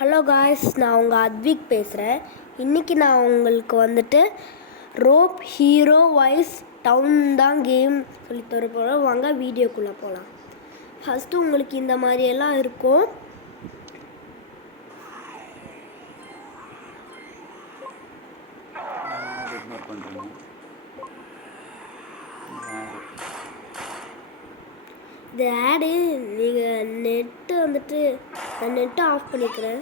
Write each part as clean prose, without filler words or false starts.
Hello guys, நான் உங்கள் அத்விக் பேசுகிறேன். இன்றைக்கி நான் உங்களுக்கு வந்துட்டு ரோப் ஹீரோ வைஸ் டவுன் தான் கேம் சொல்லித்தர போகிறோம். வாங்க வீடியோக்குள்ளே போகலாம். ஃபஸ்ட்டு உங்களுக்கு இந்த மாதிரியெல்லாம் இருக்கும். இந்த ஆடு நீங்கள் நெட்டு வந்துட்டு நான் நெட்டை ஆஃப் பண்ணிக்கிறேன்.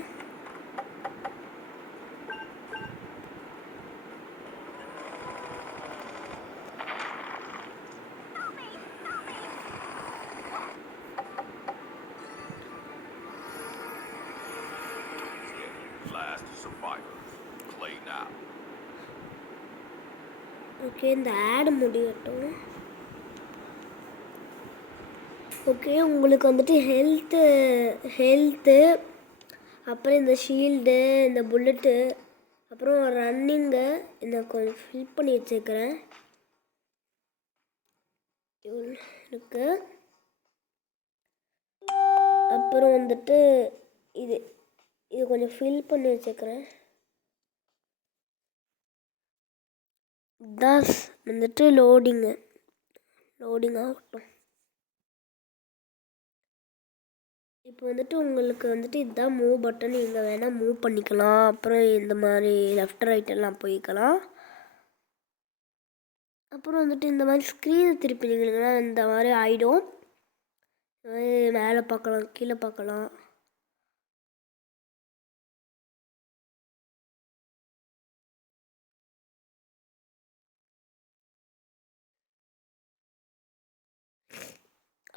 ஓகே, இந்த ஆடு முடியட்டும். ஓகே, உங்களுக்கு வந்துட்டு ஹெல்த்து அப்புறம் இந்த ஷீல்டு, இந்த புல்லட்டு, அப்புறம் ரன்னிங்கு இந்த கொஞ்சம் ஃபில் பண்ணி வச்சுருக்கிறேன் இருக்கு. அப்புறம் வந்துட்டு இது கொஞ்சம் ஃபில் பண்ணி வச்சுருக்கிறேன். இதுதான் வந்துட்டு லோடிங் ஆகட்டும். இப்போ வந்துட்டு உங்களுக்கு வந்துட்டு இதுதான் மூவ் பட்டன். இங்கே வேணால் மூவ் பண்ணிக்கலாம். அப்புறம் இந்த மாதிரி லெஃப்ட் ரைட் எல்லாம் போய்க்கலாம். அப்புறம் வந்துட்டு இந்த மாதிரி ஸ்க்ரீனை திருப்பினீங்கன்னா இந்த மாதிரி ஆகிடும். மேலே பார்க்கலாம், கீழே பார்க்கலாம்.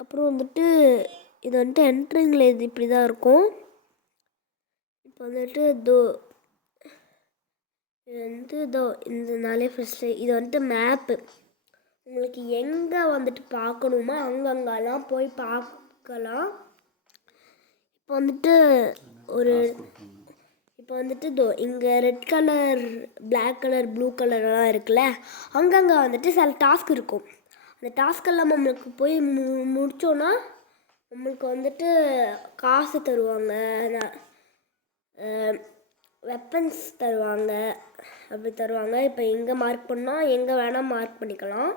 அப்புறம் வந்துட்டு இது வந்துட்டு என்ட்ரிங்கில் இது இப்படி தான் இருக்கும். இப்போ வந்துட்டு இந்த நாளே ஃபஸ்ட்டு இது வந்துட்டு மேப்பு. உங்களுக்கு எங்கே வந்துட்டு பார்க்கணுமோ அங்கங்கெல்லாம் போய் பார்க்கலாம். இப்போ வந்துட்டு இங்கே red colour, black colour, blue கலர்லாம் இருக்குல்ல, அங்கங்கே வந்துட்டு சில டாஸ்க் இருக்கும். அந்த டாஸ்கெல்லாம் நம்மளுக்கு போய் முடித்தோன்னா நம்மளுக்கு வந்துட்டு காசு தருவாங்க, வெப்பன்ஸ் தருவாங்க, அப்படி தருவாங்க. இப்போ எங்கே மார்க் பண்ணால் எங்கே வேணால் மார்க் பண்ணிக்கலாம்.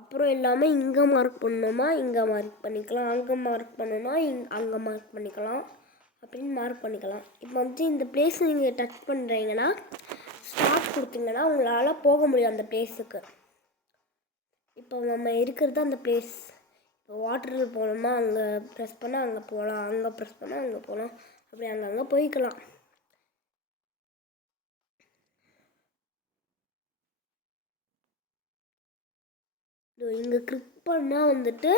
அப்புறம் இல்லாமல் இங்கே மார்க் பண்ணோமா இங்கே மார்க் பண்ணிக்கலாம், அங்கே மார்க் பண்ணோன்னா அங்கே மார்க் பண்ணிக்கலாம், அப்படின்னு மார்க் பண்ணிக்கலாம். இப்போ வந்துட்டு இந்த பிளேஸ் நீங்கள் டச் பண்ணுறீங்கன்னா ஸ்டார்ட் கொடுத்தீங்கன்னா உங்களால் போக முடியும் அந்த பிளேஸுக்கு. இப்போ நம்ம இருக்கிறது அந்த பிளேஸ். இப்போ வாட்டரில் போகணுமா அங்கே ப்ரெஸ் பண்ணால் அங்கே போகலாம், அங்கே ப்ரெஸ் பண்ணால் அங்கே போகலாம், அப்படி அங்கங்கே போய்க்கலாம். இங்கே கிளிக் பண்ணால் வந்துட்டு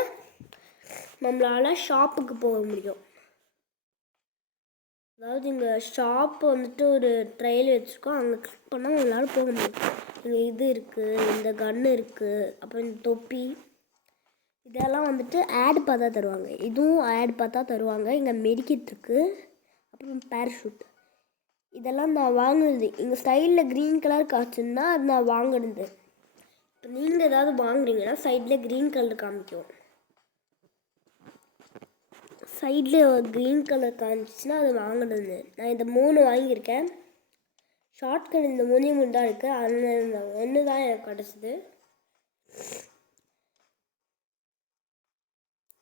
நம்மளால் ஷாப்புக்கு போக முடியும். அதாவது இங்கே ஷாப்பு வந்துட்டு ஒரு ட்ரையல் வச்சுருக்கோம், அங்கே கிளிக் பண்ணால் நம்மளால் போக முடியும். இங்கே இது இருக்குது, இந்த கன்று இருக்குது, அப்புறம் இந்த தொப்பி, இதெல்லாம் வந்துட்டு ஆட் பார்த்தா தருவாங்க. இதுவும் ஆட் பார்த்தா தருவாங்க. இங்கே மெடிக்கெட் இருக்குது, அப்புறம் பேராஷூட். இதெல்லாம் நான் வாங்கினது. இங்கே ஸ்டைலில் க்ரீன் கலர் காய்ச்சுன்னா அது நான் வாங்கினது. இப்போ நீங்கள் ஏதாவது வாங்குறீங்கன்னா சைடில் க்ரீன் கலர் காமிக்கும். சைடில் க்ரீன் கலர் காமிச்சிச்சுன்னா அது வாங்கினது. நான் இந்த 3 வாங்கியிருக்கேன். ஷார்ட்கட் இந்த 3 தான் இருக்குது. அதில் இந்த 1 தான் எனக்கு கிடச்சிது.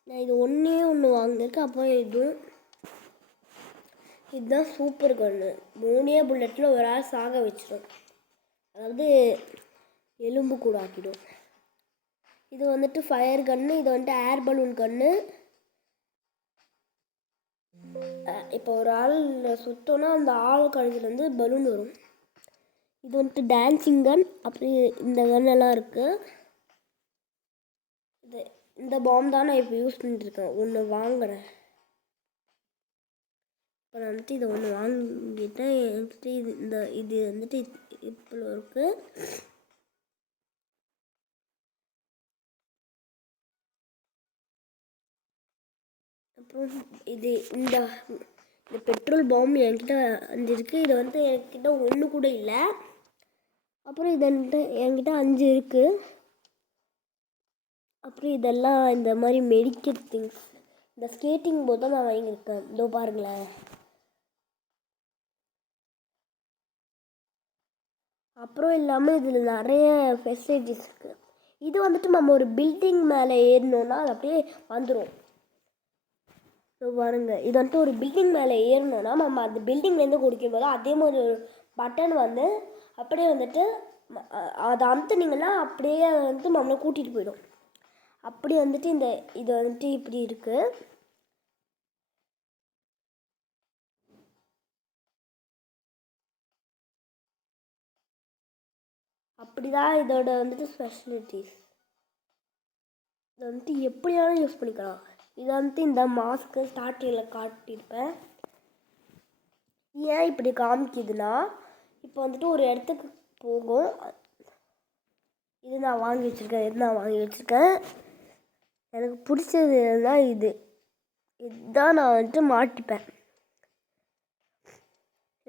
நான் இது ஒன்று வாங்கியிருக்கேன். அப்புறம் இதுதான் சூப்பர் கன்று. 3 புல்லட்டில் ஒரு ஆள் சாக வச்சிடும், அதாவது எலும்பு கூட ஆக்கிடும். இது வந்துட்டு ஃபயர் கன்று, இது வந்துட்டு ஏர் பலூன் கன்று. இப்போ ஒரு ஆள் சுத்தோன்னா அந்த ஆள் கழுத்துலேருந்து பலூன் வரும். இது வந்துட்டு டான்ஸிங் கன். அப்படி இந்த கன்னெல்லாம் இருக்குது. இந்த பாம் தான் நான் இப்போ யூஸ் பண்ணிட்டுருக்கேன். ஒன்று வாங்கினேன். இப்போ நான் வந்துட்டு இதை ஒன்று வாங்கிட்டேன். வந்துட்டு இது வந்துட்டு இப்போ இருக்குது. அப்புறம் இந்த பெட்ரோல் பாம் என்கிட்ட 5 இருக்குது. இது வந்து என்கிட்ட 1 கூட இல்லை. அப்புறம் இது என்கிட்ட 5 இருக்குது. அப்புறம் இதெல்லாம் இந்த மாதிரி மெடிக்கல் திங்ஸ். இந்த ஸ்கேட்டிங் போர்டு தான் நான் வாங்கியிருக்கேன். இதோ பாருங்களேன். அப்புறம் இல்லாமல் இதில் நிறைய ஃபெசிலிட்டிஸ் இருக்குது. இது வந்துட்டு நம்ம ஒரு பில்டிங் மேலே ஏறினோன்னா அது அப்படியே வந்துடும். பாருங்க, இது வந்துட்டு ஒரு பில்டிங் மேலே ஏறினோன்னா நம்ம அந்த பில்டிங்லேருந்து குடிக்கும் போது அதே மாதிரி ஒரு பட்டன் வந்து அப்படியே வந்துட்டு அதை அமுத்துனீங்கன்னா அப்படியே வந்துட்டு நம்மளை கூட்டிகிட்டு போயிடும். அப்படி வந்துட்டு இது வந்துட்டு இப்படி இருக்குது. அப்படிதான் இதோட வந்துட்டு ஸ்பெஷலிட்டிஸ். இதை வந்துட்டு எப்படியாலும் யூஸ் பண்ணிக்கலாம். இதை வந்துட்டு இந்த மாஸ்க்கு ஸ்டார்டிங்கில் காட்டியிருப்பேன். ஏன் இப்படி காமிக்குதுன்னா, இப்போ வந்துட்டு ஒரு இடத்துக்கு போகும். இது நான் வாங்கி வச்சுருக்கேன். எனக்கு பிடிச்சது தான் இதுதான் நான் வந்துட்டு மாட்டிப்பேன்.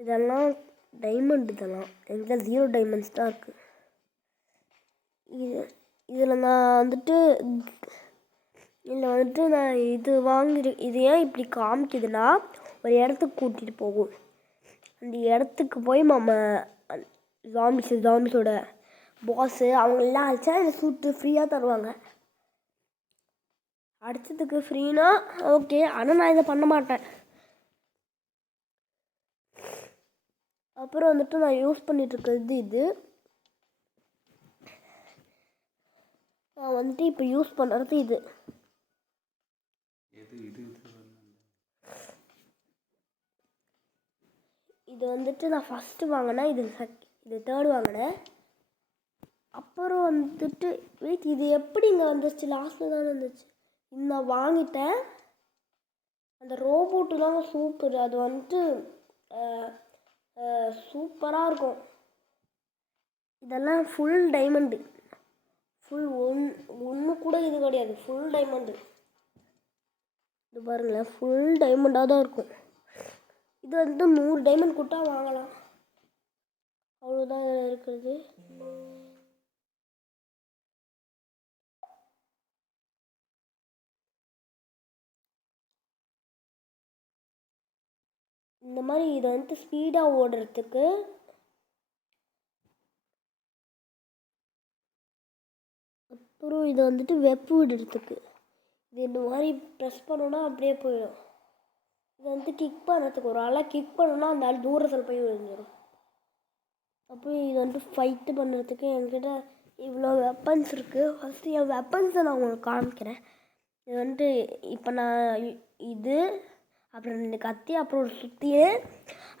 இதெல்லாம் டைமண்ட், இதெல்லாம் என்கிட்ட 0 டைமண்ட்ஸ் தான் இருக்குது. இதில் நான் வந்துட்டு நான் இது ஏன் இப்படி காமிக்குதுன்னா, ஒரு இடத்துக்கு கூட்டிகிட்டு போகும். அந்த இடத்துக்கு போய் நம்ம ஜாம்பிஸோட பாஸு அவங்களெலாம் அடித்தா எனக்கு சூட்டு ஃப்ரீயாக தருவாங்க. அடித்ததுக்கு ஃப்ரீனா ஓகே, ஆனால் நான் இதை பண்ண மாட்டேன். அப்புறம் வந்துட்டு நான் யூஸ் பண்ணிகிட்ருக்கிறது இது. நான் வந்துட்டு இப்போ யூஸ் பண்ணுறது இது. இது வந்துட்டு நான் ஃபஸ்ட்டு வாங்கினேன். இது 3rd வாங்கினேன். அப்புறம் வந்துட்டு இது எப்படி இங்கே வந்துச்சு? லாஸ்ட்டில் தான் வந்துச்சு. நான் வாங்கிட்டேன். அந்த ரோபோட்டு தான் சூப்பர். அது வந்துட்டு சூப்பராக இருக்கும். இதெல்லாம் ஃபுல் டைமண்டு. ஃபுல் ஒன்று கூட இது கிடையாது. Full diamond. இது பாருங்களேன், ஃபுல் டைமண்டாக தான் இருக்கும். இது வந்துட்டு 100 டைமண்ட் கொடுத்தா வாங்கலாம். அவ்வளோதான் இருக்கிறது. இந்த மாதிரி இதை வந்துட்டு ஸ்பீடாக ஓடுறதுக்கு அப்புறம் இதை வந்துட்டு வெப்பு விடுறதுக்கு இது இந்த மாதிரி ப்ரெஸ் பண்ணோன்னா அப்படியே போயிடும். இதை வந்துட்டு கிக் பண்ணுறதுக்கு ஒரு ஆளாக கிக் பண்ணோன்னா அந்த ஆள் தூரத்தில் போய் விழுந்துடும். அப்புறம் இது வந்துட்டு ஃபைட்டு பண்ணுறதுக்கு என்கிட்ட இவ்வளோ வெப்பன்ஸ் இருக்குது. ஃபஸ்ட்டு என் வெப்பன்ஸை நான் உங்களுக்கு காமிக்கிறேன். இது வந்துட்டு இப்போ நான் இது, அப்புறம் 2 கத்தி, அப்புறம் ஒரு சுத்தியே,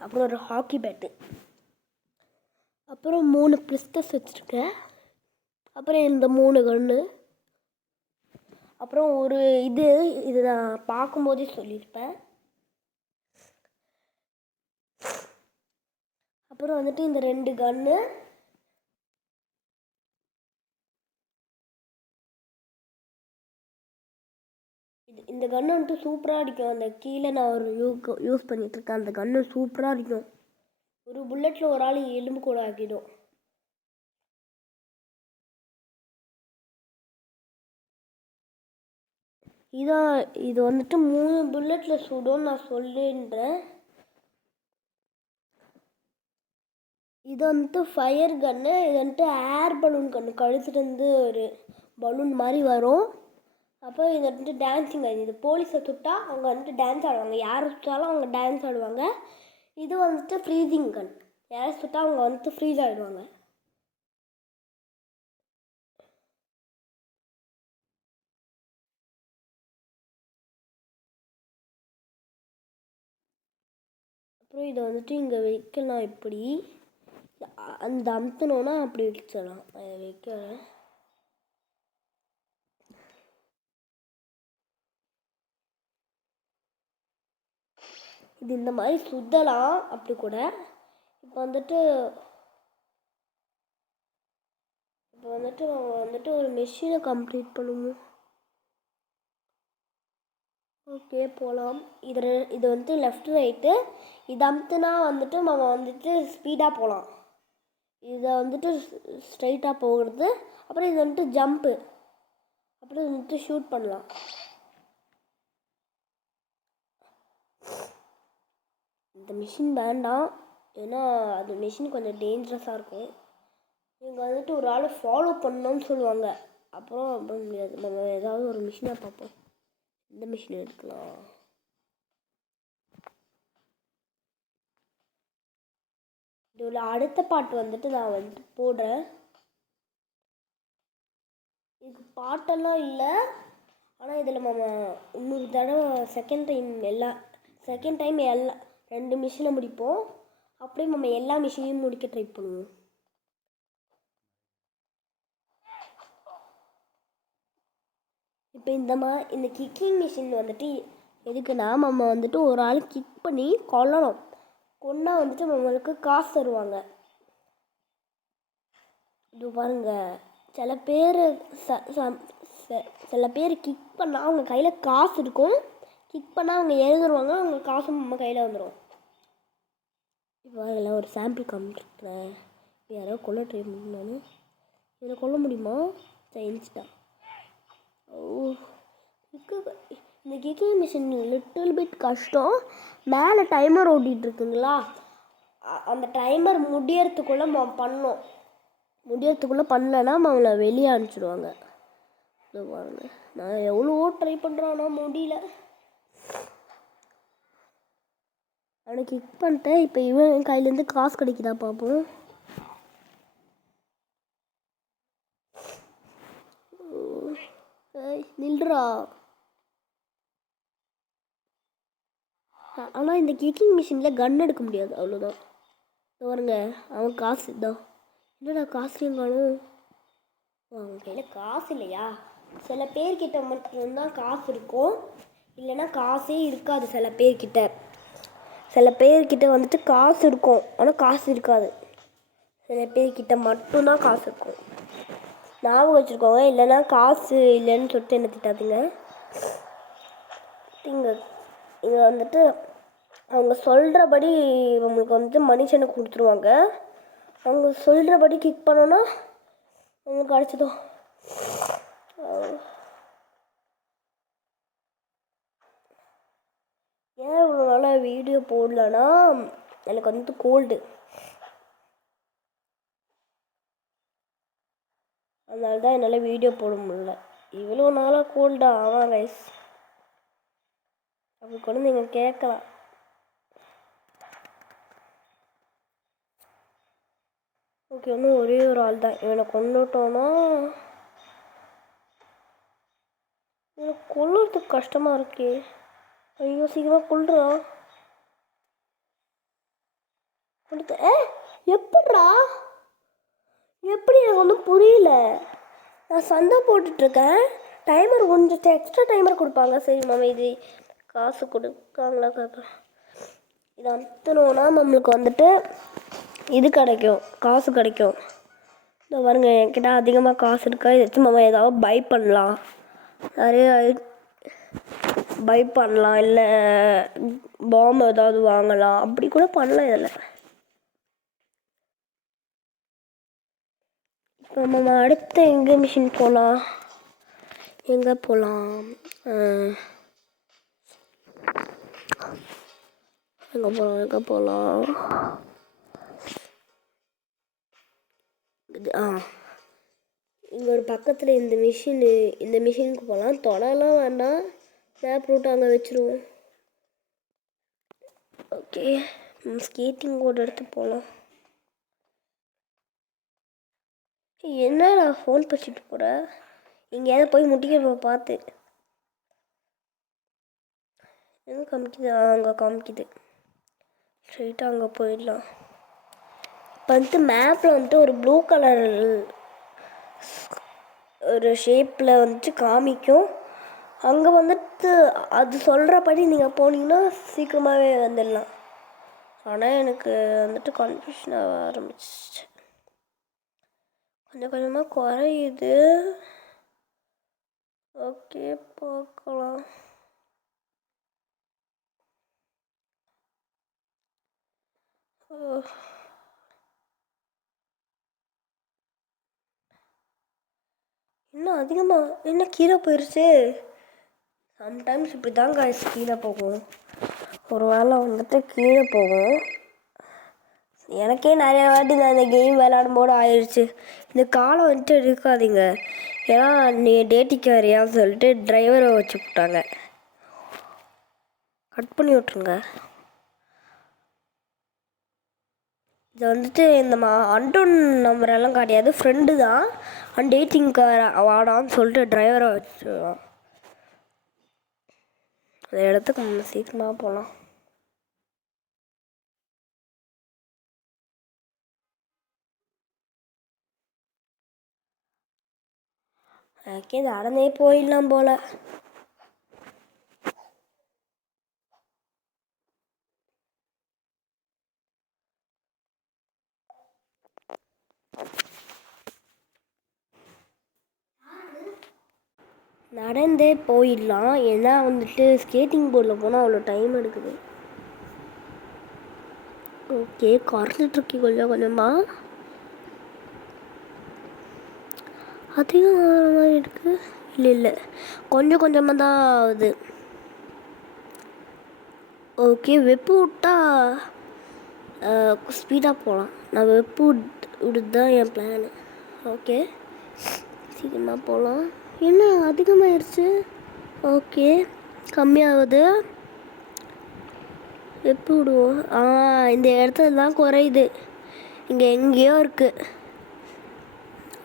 அப்புறம் ஒரு ஹாக்கி பேட்டு, அப்புறம் 3 பிரிஸ்டஸ் வச்சுருக்கேன். அப்புறம் இந்த 3 கன்று, அப்புறம் ஒரு இது நான் பார்க்கும்போதே சொல்லியிருப்பேன். அப்புறம் வந்துட்டு இந்த 2 கன்று, இந்த கன்று வந்துட்டு சூப்பராக அடிக்கும். அந்த கீழே நான் ஒரு யூஸ் பண்ணிகிட்ருக்கேன். அந்த கன்று சூப்பராக அடிக்கும். ஒரு புல்லட்டில் ஒரு ஆள் எலும்பு கூட ஆக்கிடும். இது வந்துட்டு 3 புல்லட்டில் சுடும்னு நான் சொல்லின்றேன். இது வந்துட்டு ஃபயர் கன்று. இது வந்துட்டு ஏர் பலூன் கன்று. கழுத்துலேருந்து ஒரு பலூன் மாதிரி வரும். அப்புறம் இது வந்துட்டு டான்ஸிங் கன். இது போலீஸை சுட்டா அவங்க வந்துட்டு டான்ஸ் ஆடுவாங்க. யாரை சுட்டாலும் அவங்க டான்ஸ் ஆடுவாங்க. இது வந்துட்டு ஃப்ரீசிங் கன். யாரை சுட்டா அவங்க வந்துட்டு ஃப்ரீஸ் ஆகிடுவாங்க. அப்புறம் இதை வந்துட்டு இங்கே வைக்கலாம். இப்படி அந்த அமுத்தினோன்னா அப்படி வச்சிடலாம். அதை வைக்கிறேன். இது இந்த மாதிரி சுத்தலாம் அப்படி கூட. இப்போ வந்துட்டு நம்ம வந்துட்டு ஒரு மெஷினை கம்ப்ளீட் பண்ணுவோம். ஓகே, போகலாம். இது வந்துட்டு லெஃப்ட் ரைட்டு. இது அமுத்துனா வந்துட்டு நம்ம வந்துட்டு ஸ்பீடாக போகலாம். இதை வந்துட்டு ஸ்ட்ரைட்டாக போகிறது. அப்புறம் இது வந்துட்டு ஜம்ப்பு. அப்புறம் வந்துட்டு ஷூட் பண்ணலாம். இந்த மிஷின் வேண்டாம், ஏன்னா அது மிஷின் கொஞ்சம் டேஞ்சரஸாக இருக்கும். நீங்கள் வந்துட்டு ஒரு ஆளை ஃபாலோ பண்ணணும்னு சொல்லுவாங்க, அப்புறம் பண்ண முடியாது. நம்ம ஏதாவது ஒரு மிஷினாக பார்ப்போம். இந்த மிஷின் எடுக்கலாம். இதோட அடுத்த பாட்டு வந்துட்டு நான் வந்துட்டு போடுறேன். இதுக்கு பாட்டெல்லாம் இல்லை, ஆனால் இதில் நம்ம இன்னொரு தடவை செகண்ட் டைம் எல்லா 2 மிஷினை முடிப்போம். அப்படியே நம்ம எல்லா மிஷினையும் முடிக்க ட்ரை பண்ணுவோம். இப்போ இந்த கிக்கிங் மிஷின் வந்துட்டு எதுக்குன்னா, நம்ம வந்துட்டு ஒரு ஆள் கிக் பண்ணி கொல்லணும். கொன்னா வந்துட்டு நம்மளுக்கு காசு தருவாங்க. இது பாருங்க, சில பேர் கிக் பண்ணால் அவங்க கையில் காசு இருக்கும். கிக் பண்ணால் அவங்க எழுதுருவாங்க, அவங்க காசு நம்ம கையில் வந்துடும். இப்போ அதில் ஒரு சாம்பிள் காமிச்சிருக்கிறேன். யாரோ கொல்ல ட்ரை பண்ணானு, இதில் கொல்ல முடியுமா? செஞ்சுட்டேன். இந்த கிக்கிங் மிஷின் லிட்டில் பிட் கஷ்டம். மேலே டைமர் ஓடிட்டுருக்குங்களா, அந்த டைமர் முடியறதுக்குள்ளே பண்ணோம். முடியறதுக்குள்ளே பண்ணலைன்னா அவங்கள வெளியே அனுப்பிச்சிடுவாங்க. இது பாருங்க, நான் எவ்வளோ ட்ரை பண்ணுறேன், ஆனால் முடியல. அவனை கிக் பண்ணிட்டேன். இப்போ இவன் கையிலேருந்து காசு கிடைக்குதா பார்ப்போம். நில்றா. ஆனால் இந்த கிக்கிங் மிஷினில் கன் எடுக்க முடியாது, அவ்வளோதான். பாருங்க, அவன் காசு தான். என்னடா காசுலையும் காணும். அவன் கையில் காசு இல்லையா? சில பேர்கிட்ட மட்டும்தான் காசு இருக்கும், இல்லைன்னா காசே இருக்காது. சில பேர்கிட்ட வந்துட்டு காசு இருக்கும், ஆனால் காசு இருக்காது. சில பேர்கிட்ட மட்டும்தான் காசு இருக்கும். ஞாபகம் வச்சுருக்கோங்க, இல்லைன்னா காசு இல்லைன்னு சொல்லிட்டு என்ன திட்டாதீங்க. இங்கே வந்துட்டு அவங்க சொல்கிறபடி அவங்களுக்கு வந்துட்டு மனுஷனை கொடுத்துருவாங்க. அவங்க சொல்கிறபடி கிக் பண்ணோன்னா அவங்களுக்கு கிடச்சிடும். ஏன் இவ்வளோ நாளாக வீடியோ போடலன்னா, எனக்கு வந்துட்டு கோல்டு, அதனால தான் என்னால் வீடியோ போட முடியல. இவ்வளோ நாளாக கோல்டா? ஆமாம் கைஸ், அப்படி கூட நீங்கள் கேட்கலாம். ஓகே, இன்னும் ஒரே ஒரு ஆள் தான். இவனை கொண்டுட்டோன்னா எனக்கு கொல்லுறதுக்கு கஷ்டமாக இருக்கே. ஐயோ, சீக்கிரமாக கொல்றா. எப்படிரா? எப்படி? எனக்கு ஒன்றும் புரியல. நான் சண்டை போட்டுட்ருக்கேன், டைமர் கொஞ்சம் எக்ஸ்ட்ரா டைமர் கொடுப்பாங்க. சரி மாமா, இது காசு கொடுக்காங்களா? இதை அமுத்தணுன்னா நம்மளுக்கு வந்துட்டு இது கிடைக்கும், காசு கிடைக்கும். இந்த பாருங்க, என்கிட்ட அதிகமாக காசு இருக்கா? இதை வச்சு மாமா ஏதாவது பை பண்ணலாம், நிறைய பை பண்ணலாம், இல்லை பாம்பு ஏதாவது வாங்கலாம், அப்படி கூட பண்ணலாம். இதில் இப்போ நம்ம அடுத்து எங்கே மிஷின் போகலாம்? எங்கே போகலாம்? எங்கே போகலாம்? இங்கே ஒரு பக்கத்தில் இந்த மிஷினுக்கு போகலாம். தொடலாம் வேண்டாம், ஸ்னாப் ரூட் அங்கே வச்சுருவோம். ஓகே, ஸ்கேட்டிங் போர்டு எடுத்து போகலாம். என்னடா ஃபோன் பேசிட்டு போகிற? எங்கேயாவது போய் முட்டிக்க பார்த்து. எங்கே காமிக்குது? அங்கே காமிக்குது. ஸ்ட்ரைட்டாக அங்கே போயிடலாம். இப்போ வந்துட்டு மேப்பில் வந்துட்டு ஒரு ப்ளூ கலர் ஒரு ஷேப்பில் வந்துட்டு காமிக்கும். அங்கே வந்துட்டு அது சொல்கிறபடி நீங்கள் போனீங்கன்னா சீக்கிரமாகவே வந்துடலாம். ஆனால் எனக்கு வந்துட்டு கன்ஃபியூஷனாக ஆரம்பிச்சிச்சு. கொஞ்சம் கொஞ்சமாக குறையுது. ஓகே, பார்க்கலாம். இன்னும் அதிகமாக என்ன கீழே போயிடுச்சு. சம்டைம்ஸ் இப்படி தாங்க கீழே போகும். ஒரு வேளை வந்துட்டு கீழே போகும். எனக்கே நிறையா வாட்டி நான் இந்த கேம் விளையாடும்போது ஆயிடுச்சு. இந்த காலை வந்துட்டு இருக்காதீங்க, ஏன்னா நீ டேட்டிக்கு வரையான்னு சொல்லிட்டு டிரைவரை வச்சு விட்டாங்க. கட் பண்ணி விட்ருங்க. இது வந்துட்டு இந்த அன்டோன் நம்பரெல்லாம் கிடையாது, ஃப்ரெண்டு தான். டேட்டிங்க்கு வாடான்னு சொல்லிட்டு டிரைவரை வச்சுருவான். அந்த இடத்துக்கு நம்ம சீக்கிரமாக போகலாம். எனக்கே நடந்தே போயிடலாம் போல. நடந்தே போயிடலாம், ஏன்னா வந்துட்டு ஸ்கேட்டிங் போர்டில் போனால் அவ்வளோ டைம் எடுக்குது. ஓகே, குறைஞ்சிட்ருக்கு கொஞ்சம் கொஞ்சமாக. அதிகம் மாதிரி இருக்குது. இல்லை கொஞ்சம் கொஞ்சமாக தான் ஆகுது. ஓகே, வெப்பு விட்டா ஸ்பீடாக போகலாம். நான் வெப்பு விடுறது தான் என் பிளானு. ஓகே, சீக்கிரமாக போகலாம். என்ன அதிகமாகிடுச்சு? ஓகே, கம்மியாகுது. வெப்பு விடுவோம். இந்த இடத்துல தான் குறையுது, இங்கே எங்கேயோ இருக்குது.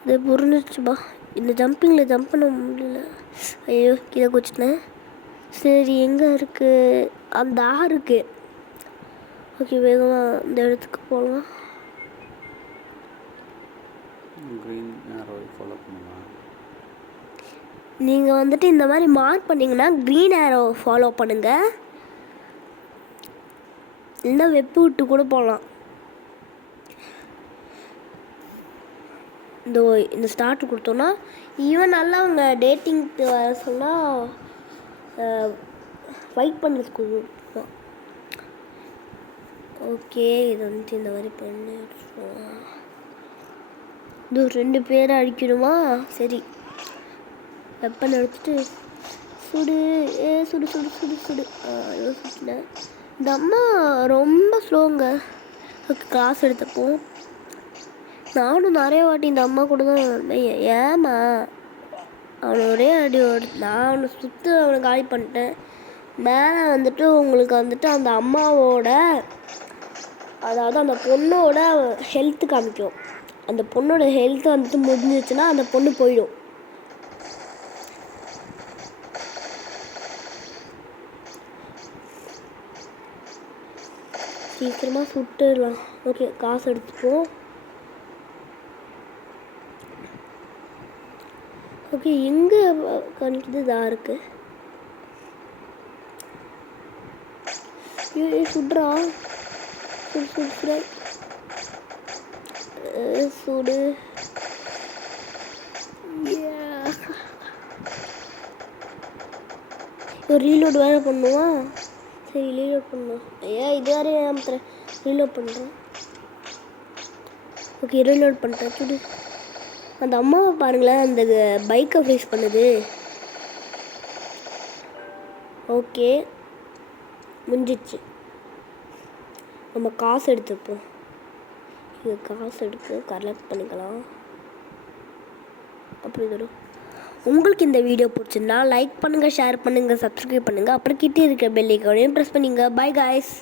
இது புரிஞ்சிச்சுப்பா. இந்த ஜம்பிங்கில் ஜம்ப் பண்ண முடியல. ஐயோ, கீழே குச்சிட்டேன். சரி, எங்கே இருக்குது? அந்த இருக்குது. ஓகே, வேகமாக இந்த இடத்துக்கு போகலாம். நீங்கள் வந்துட்டு இந்த மாதிரி மார்க் பண்ணிங்கன்னா க்ரீன் ஏரோ ஃபாலோ பண்ணுங்கள், இல்லைன்னா வெப்பு விட்டு கூட போகலாம். இந்த ஸ்டார்ட் கொடுத்தோன்னா ஈவன் நல்லா அவங்க டேட்டிங்க்கு வர சொன்னால் ஃபைட் பண்ணுறதுக்கு கொடுப்போம். ஓகே, இது வந்துட்டு இந்த மாதிரி பண்ணி இது 2 பேரை அடிக்கணுமா? சரி, வெப்பன் எடுத்துட்டு சுடு சுடு சுடு சுடு சுடு. யோசிச்சிட்டேன். இந்த அம்மா ரொம்ப ஸ்லோங்க. Okay, class எடுத்தப்போம். நானும் நிறைய வாட்டி இந்த அம்மா கூட தான். ஏமா அவனை ஒரே அடி நான் அவனை சுற்று அவனை காலி பண்ணிட்டேன். மேலே வந்துட்டு உங்களுக்கு வந்துட்டு அந்த அம்மாவோட, அதாவது அந்த பொண்ணோட ஹெல்த்து காமிக்கும். அந்த பொண்ணோட ஹெல்த்து வந்துட்டு முடிஞ்சிச்சுன்னா அந்த பொண்ணு போயிடும். சீக்கிரமாக சுட்டுடலாம். ஓகே, காசு எடுத்துப்போம். ஓகே, எங்கே காணிக்குது? இதாக இருக்குது. சுடுறா, சுடு சுடு சுடு சுடு. ரீலோட் வேறு பண்ணுவா. சரி, ரீலோட் பண்ணுவோம். இது வேறு அமுத்துறேன். ரீலோட் பண்ணுறேன். ஓகே, ரீலோட் பண்ணுறேன். சுடு. அந்த அம்மாவை பாருங்களேன், அந்த பைக்கை ஃபேஸ் பண்ணுது. ஓகே, முடிஞ்சிச்சு. நம்ம காசு எடுத்துப்போம். இது காசு எடுத்து கலெக்ட் பண்ணிக்கலாம். அப்புறம் இதோட உங்களுக்கு இந்த வீடியோ பிடிச்சிருந்தா லைக் பண்ணுங்கள், ஷேர் பண்ணுங்கள், சப்ஸ்கிரைப் பண்ணுங்கள். அப்புறம் கிட்டே இருக்க பெல் ஐகானையும் ப்ரெஸ் பண்ணுங்க. By guys.